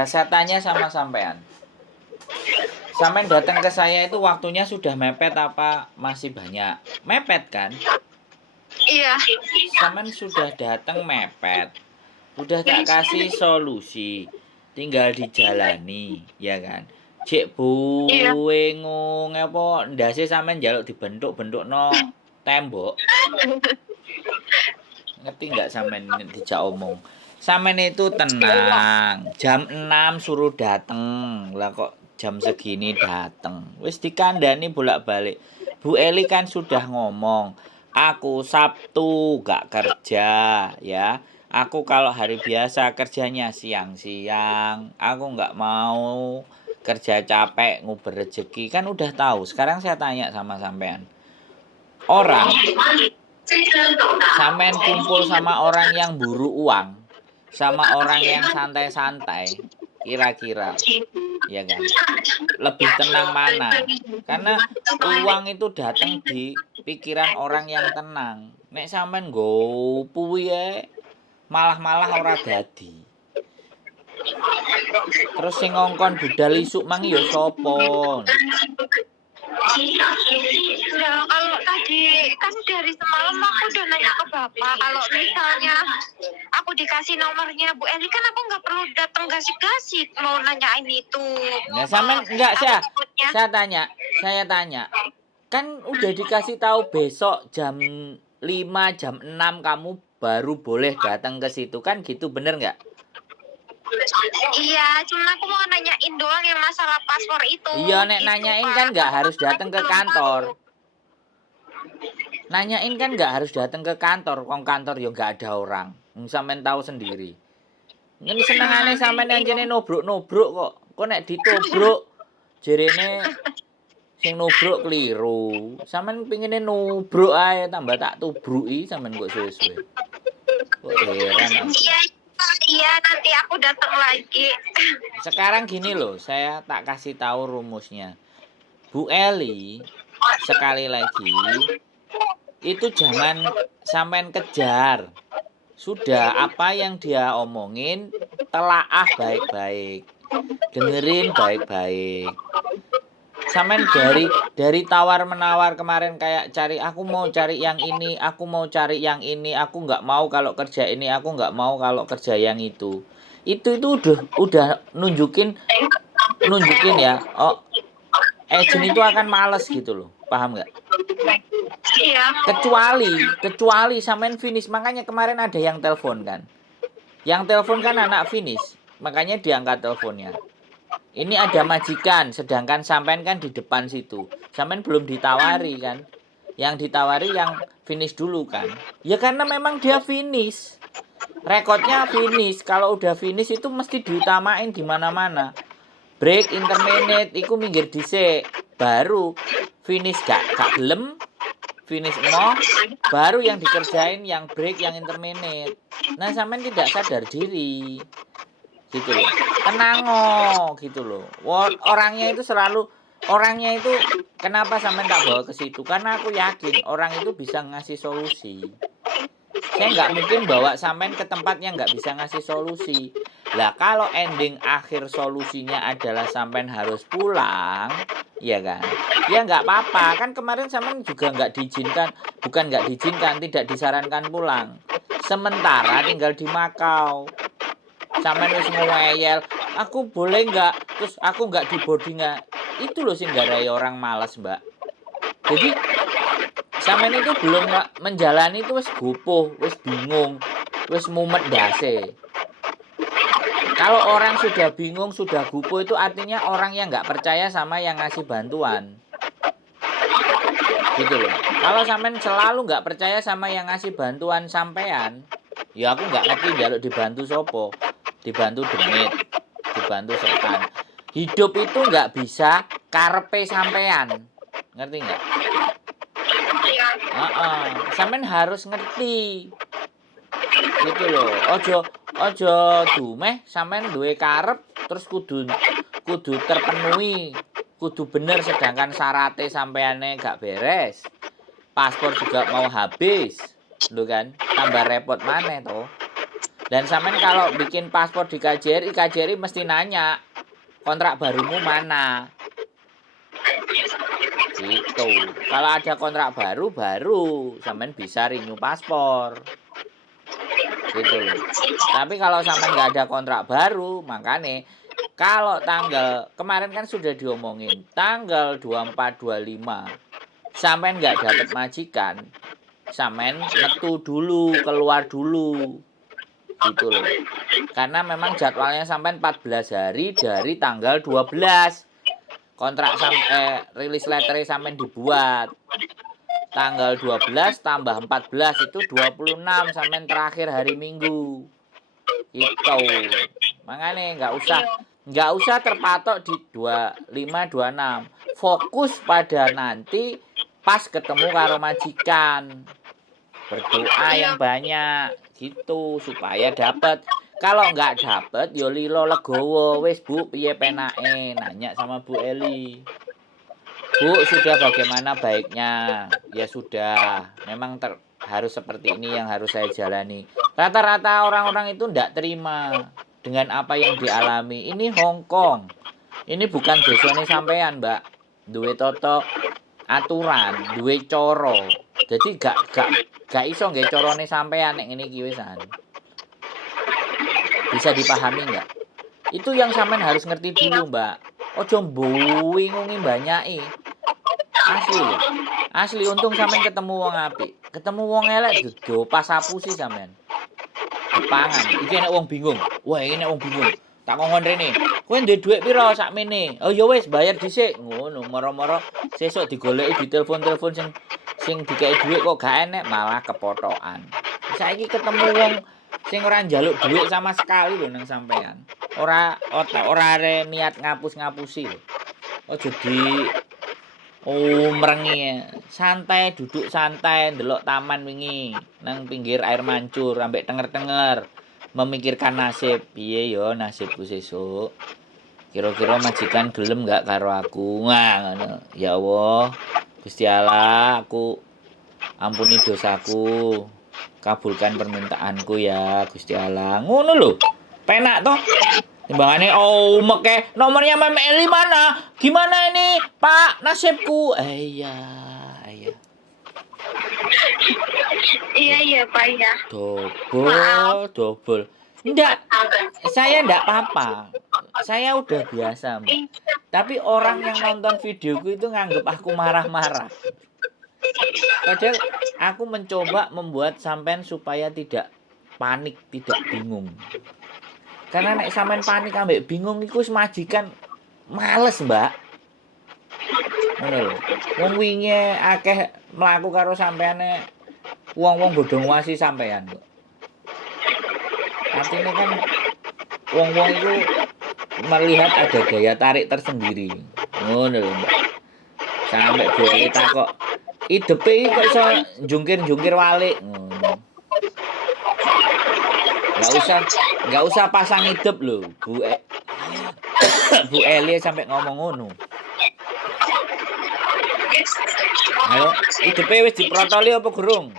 Nah, saya tanya sama sampean. Sampean datang ke saya itu waktunya sudah mepet apa masih banyak? Mepet kan? Iya. Sampean sudah datang mepet. Udah tak kasih solusi. Tinggal dijalani, ya kan? Cek Iya. buengung apa ndase sampean njaluk dibentuk-bentukno tembok. Ngerti nggak sampean dijak omong? Sampean itu tenang. Jam 6 suruh dateng. Lah kok jam segini dateng. Wis dikandani bolak-balik. Bu Eli kan sudah ngomong, aku Sabtu gak kerja, ya. Aku kalau hari biasa kerjanya siang-siang. Aku nggak mau kerja capek nguber rezeki. Kan udah tahu. Sekarang saya tanya sama sampean. Orang sampean kumpul sama orang yang buru uang, sama orang yang santai-santai, kira-kira, ya kan? Lebih tenang mana? Karena uang itu datang di pikiran orang yang tenang. Nek sampean nggo puye, malah-malah ora dadi. Terus sing ngongkon budal isuk mang ya sapa? Ya, kalau tadi kan dari semalam aku udah nanya ke bapak kalau misalnya aku dikasih nomornya Bu Eli kan aku nggak perlu datang gasik-gasik mau nanyain itu. Nah, sampean enggak saya tanya. Kan udah dikasih tahu besok jam 5 jam 6 kamu baru boleh datang ke situ kan gitu bener nggak? Iya, cuma aku mau nanyain doang yang masalah paspor itu. Iya, nek Gitu, nanyain Pak. kan nggak harus Aku datang ke belum kantor. tahu. Nanyain kan nggak harus datang ke kantor. Kong kantor ya nggak ada orang. Sampean tahu sendiri. Ini senengane sampean anjene nobruk-nobruk kok. Kok nek ditobruk jerene sing nubruk keliru. Sampean pingine nubruk ae tambah tak tubruki sampean kok suwe-suwe. Kok heran aku. Iya, iya nanti aku datang lagi. Sekarang gini loh, saya tak kasih tahu rumusnya. Bu Eli, sekali lagi, itu jangan sampean kejar. Sudah apa yang dia omongin, telaah baik-baik. Dengerin baik-baik. Sampean dari tawar-menawar kemarin kayak cari aku mau cari yang ini, aku mau cari yang ini, aku nggak mau kalau kerja ini, aku nggak mau kalau kerja yang itu. Itu udah nunjukin ya. Oh, agent itu akan males gitu loh. Paham nggak? Iya. Kecuali sampean finish. Makanya kemarin ada yang telepon kan. Yang telepon kan anak finish. Makanya diangkat teleponnya. Ini ada majikan, sedangkan sampean kan di depan situ. Sampean belum ditawari kan. Yang ditawari yang finish dulu kan. Ya karena memang dia finish. Rekodnya finish. Kalau udah finish itu mesti diutamain di mana-mana. Break interminate iku minggir dhisik. Baru finish gak gelem, finish emoh, baru yang dikerjain yang break yang interminate. Nah, sampean tidak sadar diri. Gitu loh. Tenang gitu loh. Orangnya itu kenapa sampean tak bawa ke situ? Karena aku yakin orang itu bisa ngasih solusi. Saya nggak mungkin bawa sampean ke tempat yang nggak bisa ngasih solusi. Lah kalau ending akhir solusinya adalah sampean harus pulang, ya kan? Ya nggak apa-apa. Kan kemarin sampean juga nggak diizinkan, tidak disarankan pulang. Sementara tinggal di Makau. Sampean wis ngeyel, aku boleh nggak? Terus aku nggak di boarding. Itu loh sing garai orang malas, Mbak. Jadi sampean itu belum menjalani itu wis gopoh, wis bingung, wis mumet dase. Kalau orang sudah bingung, sudah gopoh itu artinya orang yang nggak percaya sama yang ngasih bantuan. Gitu loh. Kalau sampean selalu nggak percaya sama yang ngasih bantuan sampean, ya aku nggak ngerti jaluk dibantu sopo. Dibantu demit, dibantu setan. Hidup itu nggak bisa karepe sampean. Ngerti nggak? Sampean harus ngerti. Gitu loh. Ojo dumeh sampean duwe karep terus kudu terpenuhi. Kudu bener sedangkan syaratnya sampeane gak beres. Paspor juga mau habis. Lho kan? Tambah repot maneh toh. Dan sampean kalau bikin paspor di KJRI mesti nanya kontrak barumu mana. Gitu. Kalau ada kontrak baru sampean bisa renew paspor. Gitu loh. Tapi kalau sampean nggak ada kontrak baru, makanya kalau tanggal kemarin kan sudah diomongin tanggal 24 25 sampean nggak dapat majikan, sampean metu dulu, keluar dulu. Gitu loh. Karena memang jadwalnya sampai 14 hari dari tanggal 12. Kontrak rilis letternya sampai dibuat. Tanggal 12 tambah 14 itu 26 sampai terakhir hari Minggu. Itu. Makanya nggak usah terpatok di 25 26. Fokus pada nanti pas ketemu karo majikan. Berdoa yang banyak gitu supaya dapat. Kalau nggak dapat yo lilo legowo wis Bu piye penake nanya sama Bu Eli. Bu sudah bagaimana baiknya? Ya sudah, memang harus seperti ini yang harus saya jalani. Rata-rata orang-orang itu ndak terima dengan apa yang dialami. Ini Hong Kong. Ini bukan desane sampean, Mbak. Duwe toto aturan, duwe coro. Jadi gak iso nggih carane sampean nek ngene iki wisan. Bisa dipahami enggak? Itu yang sampean harus ngerti dulu, Mbak. Ojo bingungi banyaki. Asli lho. Asli untung sampean ketemu wong apik. Ketemu wong elek dudu pas sapu sih sampean. Dipangan. Iki nek wong bingung. Wah, iki nek wong bingung. Tak ngomong rene. Kowe duwe dhuwit pira sakmene? Oh ya wis bayar dhisik. Ngono, moro-moro sesuk digoleki di telepon-telepon sing dikei dhuwit kok gak enek malah kepotokan. Saiki ketemu wong sing ora njaluk dhuwit sama sekali lho nang sampean. Ora are niat ngapus-ngapusi lho. Aja mrengi. Santai, duduk santai ndelok taman wingi nang pinggir air mancur ambek tenger-tenger. Memikirkan nasib, piye yo nasibku sesuk. Kira-kira majikan gelem gak karo aku? Nah, ngono. Ya Allah, Gusti Allah, aku ampuni dosaku. Kabulkan permintaanku ya, Gusti Allah. Ngono lho. Penak toh? Timbangane meke nomornya Mem Eli mana? Gimana ini, Pak? Nasibku. Iya. Iya Pak ya. Double. Enggak, saya enggak apa-apa. Saya udah biasa, Mbak. Tapi orang yang nonton videoku itu nganggep aku marah-marah. Padahal aku mencoba membuat sampean supaya tidak panik, tidak bingung. Karena nek sampean panik ambek bingung iku majikan males, Mbak. Ngono lho. Wong wingi akeh mlaku karo sampeane wong-wong bodong wasi sampean kok. Artinya kan wong-wong itu melihat ada daya tarik tersendiri. Ngono lho, Mbak. Sampai boleh takok idepe iki kok iso jungkir-jungkir walik ngono. Enggak usah pasang hidup lho, Bu Eli sampai ngomong ngono. Ayo, hidupe wis diprotoli apa gurung?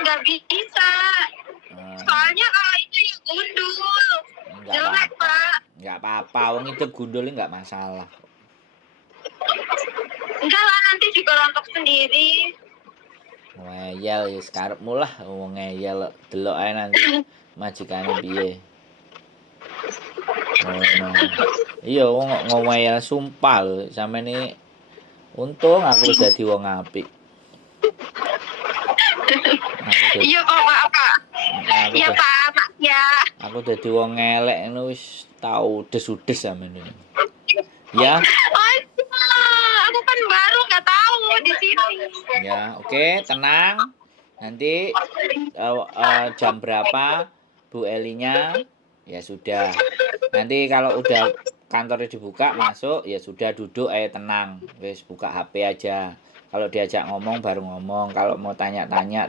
Nggak bisa. Soalnya kalau itu ya gundul. Jelek, Pak. Enggak apa-apa, wong hidup gundul enggak masalah. Enggak lah, nanti juga rontok sendiri. Ngeyel ya karepmu lah wong ngeyel delok ae nanti majikane piye. Iya wong ngeyel sumpah lho sampeyan iki untung aku wis dadi wong apik. Iya kok Pak. Iya Pak ya. Aku dadi wong elek ngono wis tau des-udes sampeyan iki. Ya. Aku kan baru nggak tahu di sini. Ya, oke, tenang. Nanti jam berapa Bu Elinya? Ya sudah. Nanti kalau udah kantornya dibuka masuk, ya sudah duduk tenang. Wes buka HP aja. Kalau diajak ngomong baru ngomong. Kalau mau tanya-tanya.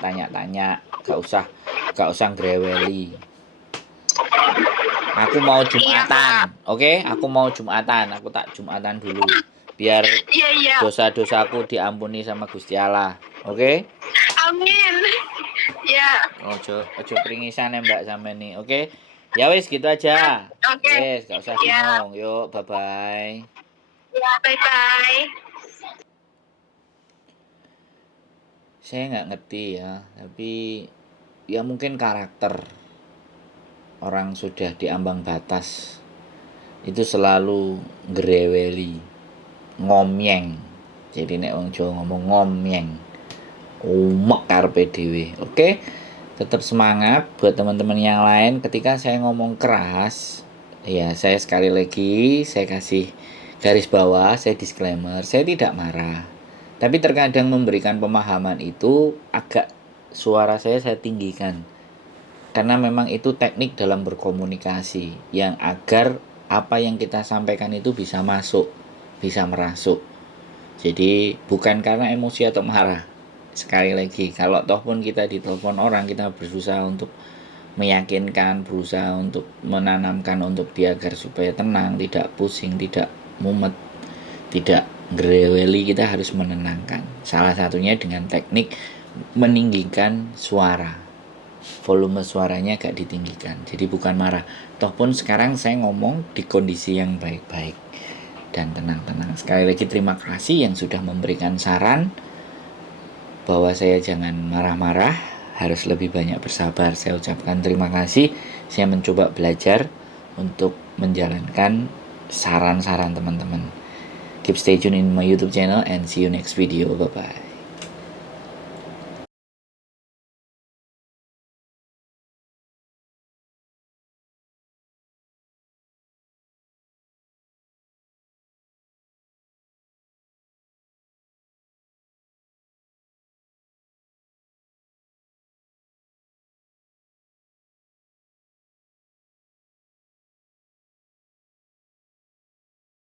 Gak usah greweli. Aku mau Jumatan. Oke? Aku mau Jumatan. Aku tak Jumatan dulu. Biar dosa-dosaku diampuni sama Gusti Allah. Oke? Amin. Ya, Ojo pringisan ya Mbak sampe nih. Oke. Ya wis gitu aja. oke. Wis, gak usah Ya, bingung. Yuk, bye-bye. ya, bye-bye. Saya nggak ngerti ya, tapi ya mungkin karakter orang sudah di ambang batas itu selalu greweli, ngomyeng. Jadi nek wong Jawa ngomong ngomyeng, umek karepe dhewe. Oke, tetap semangat buat teman-teman yang lain. Ketika saya ngomong keras, ya saya sekali lagi saya kasih garis bawah, saya disclaimer, saya tidak marah. Tapi terkadang memberikan pemahaman itu agak suara saya tinggikan. Karena memang itu teknik dalam berkomunikasi yang agar apa yang kita sampaikan itu bisa masuk, bisa merasuk. Jadi bukan karena emosi atau marah. Sekali lagi, kalau toh pun kita ditelepon orang, kita berusaha untuk meyakinkan, berusaha untuk menanamkan untuk dia agar supaya tenang, tidak pusing, tidak mumet, tidak greweli, kita harus menenangkan. Salah satunya dengan teknik meninggikan suara. Volume suaranya agak ditinggikan. Jadi bukan marah. Toh pun sekarang saya ngomong di kondisi yang baik-baik dan tenang-tenang. Sekali lagi terima kasih yang sudah memberikan saran bahwa saya jangan marah-marah, harus lebih banyak bersabar. Saya ucapkan terima kasih. Saya mencoba belajar untuk menjalankan saran-saran teman-teman. Keep stay tune in my YouTube channel and see you next video. Bye bye.